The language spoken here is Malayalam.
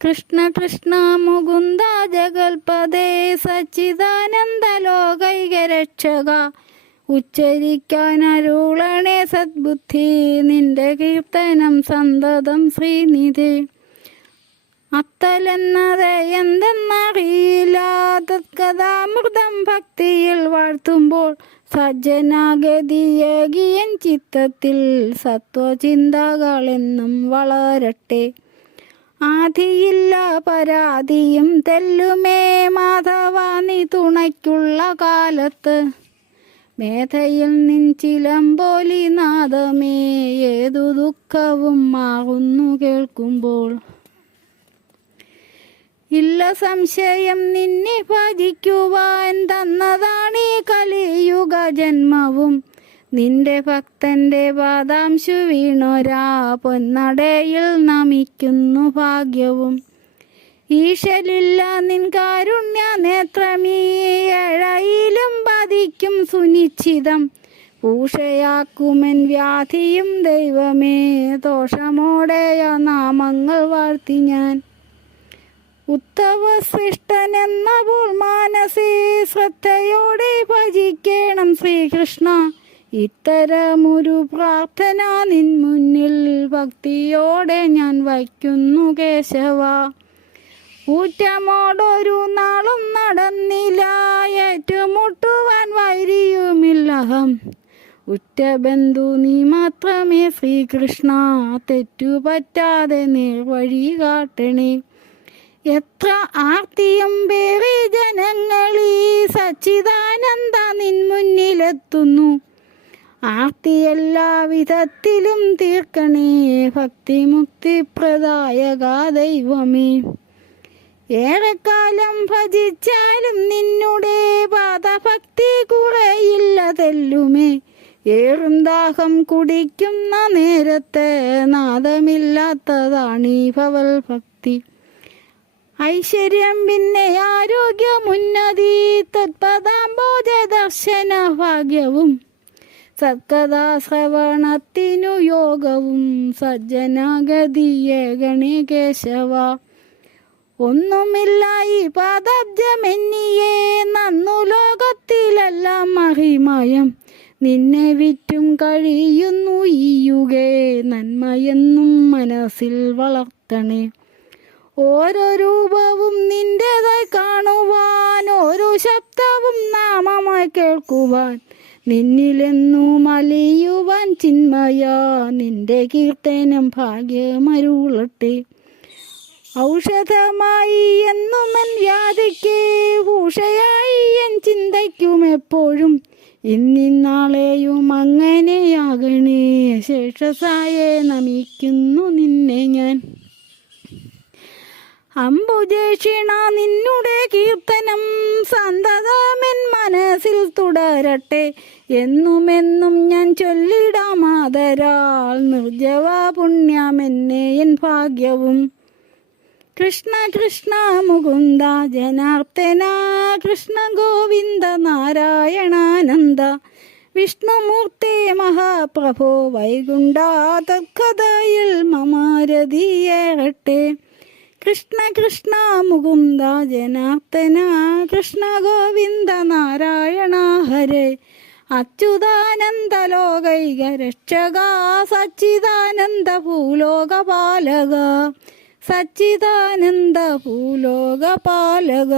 കൃഷ്ണ കൃഷ്ണ മുകുന്ദ ജഗൽപദേ സച്ചിദാനന്ദ ലോകൈകരക്ഷക ഉച്ചരിക്കാൻ അരുളണേ സദ്ബുദ്ധി നിന്റെ കീർത്തനം സന്തതം ശ്രീനിധി. അത്തലെന്നത് എന്തെന്നറിയില്ല തത്കഥാമൃതം ഭക്തിയിൽ വാഴ്ത്തുമ്പോൾ സജ്ജനാഗതിയേകിയൻ ചിത്തത്തിൽ സത്വചിന്തകളെന്നും വളരട്ടെ. ആദിയില്ല പരാതിയും തെല്ലുമേ മാധവ നീ തുണയ്ക്കുള്ള കാലത്ത്. മേധയിൽ നിൻ ചിലമ്പോലി നാദമേ ഏതു ദുഃഖവും മാറുന്നു കേൾക്കുമ്പോൾ. ഇല്ല സംശയം നിന്നെ ഭജിക്കുവാൻ തന്നതാണീ കലിയുഗ ജന്മവും. നിന്റെ ഭക്തന്റെ പാദാംശു വീണൊരാ പൊന്നടയിൽ നമിക്കുന്നു ഭാഗ്യവും. ഈശലില്ല നിൻ കാരുണ്യ നേത്രമീഴയിലും പതിക്കും സുനിശ്ചിതം. പൂഷയാക്കുമൻ വ്യാധിയും ദൈവമേ ദോഷമോടെയ നാമങ്ങൾ വാഴ്ത്തി ഞാൻ. ഉത്തവ സൃഷ്ടനെന്നപ്പോൾ പൂർമാനസേ ശ്രദ്ധയോടെ ഭജിക്കണം ശ്രീകൃഷ്ണ. ഇത്തരമൊരു പ്രാർത്ഥന നിൻ മുന്നിൽ ഭക്തിയോടെ ഞാൻ വയ്ക്കുന്നു കേശവ. ഊറ്റമോടൊരു നാളും നടന്നില്ല ഏറ്റുമുട്ടുവാൻ വൈരിയുമില്ലഹം. ഉറ്റ ബന്ധു നീ മാത്രമേ ശ്രീകൃഷ്ണ തെറ്റുപറ്റാതെ നേർവഴി കാട്ടണേ. എത്ര ആർത്തിയും പേറി ജനങ്ങളീ സച്ചിദാനന്ദ നിൻ മുന്നിലെത്തുന്നു. ആർത്തി എല്ലാ വിധത്തിലും തീർക്കണേ. ഭക്തിമുക്തിപ്രദായക ദൈവമേ ഏറെക്കാലം ഭജിച്ചാലും നിന്നുടെ പാദഭക്തി കുറയില്ല തെല്ലുമേ ഏറും ദാഹം കുടിക്കുന്ന നേരത്തെ നാദമില്ലാത്തതാണ് ഈ ഭവൽ ഭക്തി. ഐശ്വര്യം പിന്നെ ആരോഗ്യമുന്നതി തത്പദാംബോജ ദർശന ഭാഗ്യവും സത്കഥാ ശ്രവണത്തിനു യോഗവും സജ്ജനാഗതിയെ ഗണികേശവ ഒന്നുമില്ല ഈ പാദബ്ജമെന്നിയെ നന്നു ലോകത്തിലെല്ലാം മഹിമയം. നിന്നെ വിറ്റും കഴിയുന്നു ഈ യുഗേ നന്മയെന്നും മനസ്സിൽ വളർത്തണേ. ഓരോ രൂപവും നിന്റേതായി കാണുവാൻ ഓരോ ശബ്ദവും നാമമായി കേൾക്കുവാൻ നിന്നിലെന്നു മലിയുവാൻ ചിന്മയ നിന്റെ കീർത്തനം ഭാഗ്യമരുളട്ടെ. ഔഷധമായി എന്നും എൻ വ്യാധിക്ക് ഊഷയായി എൻ ചിന്തയ്ക്കും എപ്പോഴും. ഇന്നിന്നാളെയും അങ്ങനെയാകണേ ശേഷസായെ നമിക്കുന്നു നിന്നെ ഞാൻ. അംബുജേഷിണ നിന്നുടെ കീർത്തനം മനസ്സിൽ തുടരട്ടെ എന്നുമെന്നും ഞാൻ ചൊല്ലിടാം ആദരാൾ നിർജവ പുണ്യമെന്നെ എൻ ഭാഗ്യവും. കൃഷ്ണ കൃഷ്ണ മുകുന്ദ ജനാർത്തന കൃഷ്ണ ഗോവിന്ദ നാരായണാനന്ദ വിഷ്ണുമൂർത്തി മഹാപ്രഭോ വൈകുണ്ഠ തത്കഥയിൽ മമാരതിയേറട്ടെ കൃഷ്ണ കൃഷ്ണ മുകുന്ദ ജനാർത്തന കൃഷ്ണ ഗോവിന്ദ നാരായണ ഹരേ. അച്യുതാനന്ദ ലോകൈക രക്ഷക സച്ചിദാനന്ദ ഭൂലോക പാലക. സച്ചിദാനന്ദ ഭൂലോകപാലക